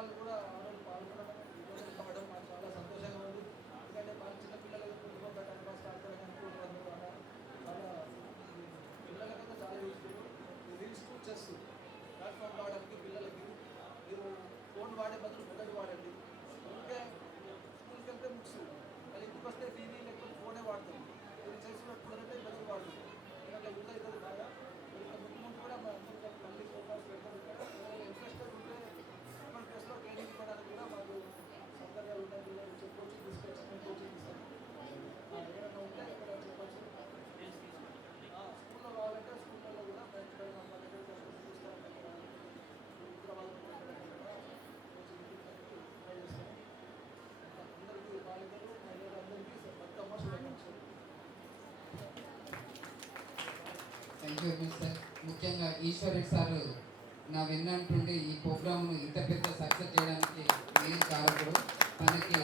వాళ్ళు కూడా ఆడవాళ్ళు పాల్గొనడం కావడం మాకు చాలా సంతోషంగా ఉంది. ఎందుకంటే మన చిన్నపిల్లలు కుటుంబం టైం పాస్ ఆడతారని అనుకుంటున్నారు. చాలా పిల్లలకైతే చాలా useful. Reels to chess platform కావడానికి పిల్లలకి మీరు ఫోన్ వాడే బదులు మొబైల్ వాడండి. ఉంటే స్కూల్కి వెళ్తే బుక్స్, మళ్ళీ ఇంటికి వస్తే టీవీ లేకపోతే ఫోనే వాడుతుంది. మీరు చేసిన కుదరంటే బదులు వాడుతుంది. ఎందుకంటే యూజ్ అవుతుంది బాగా. ముందు కూడా మళ్ళీ ప్రోగ్రామ్స్ పెడతారు. ఇంట్రెస్టెడ్ ఉంటే మన ప్లేస్లో ట్రైనింగ్ ఇవ్వడానికి కూడా మాకు సౌకర్యాలు ఉన్నాయి. కోచింగ్ తీసుకొచ్చి మేము కోచింగ్ ఇస్తాం. ఏదైనా ఉంటే ఇక్కడ చెప్పచ్చు. స్కూల్లో కావాలంటే స్కూళ్ళలో కూడా బయట మా దగ్గర చూస్తాం. హైదరాబాద్ కోచింగ్ ట్రై చేస్తాం. అందరికీ బాలికలు మహిళలందరికీ బతుకమ్మ శుభాకాంక్షలు. Thank you mister. ముఖ్యంగా ఈశ్వరెడ్డి సార్ నా విన్నంటుండి ఈ ప్రోగ్రామ్ను ఇంత పెద్ద సక్సెస్ చేయడానికి మెయిన్ కారకుడు. మనకి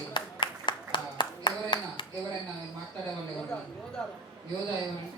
ఎవరైనా మాట్లాడే వాళ్ళు ఎవరు యోధా ఎవరు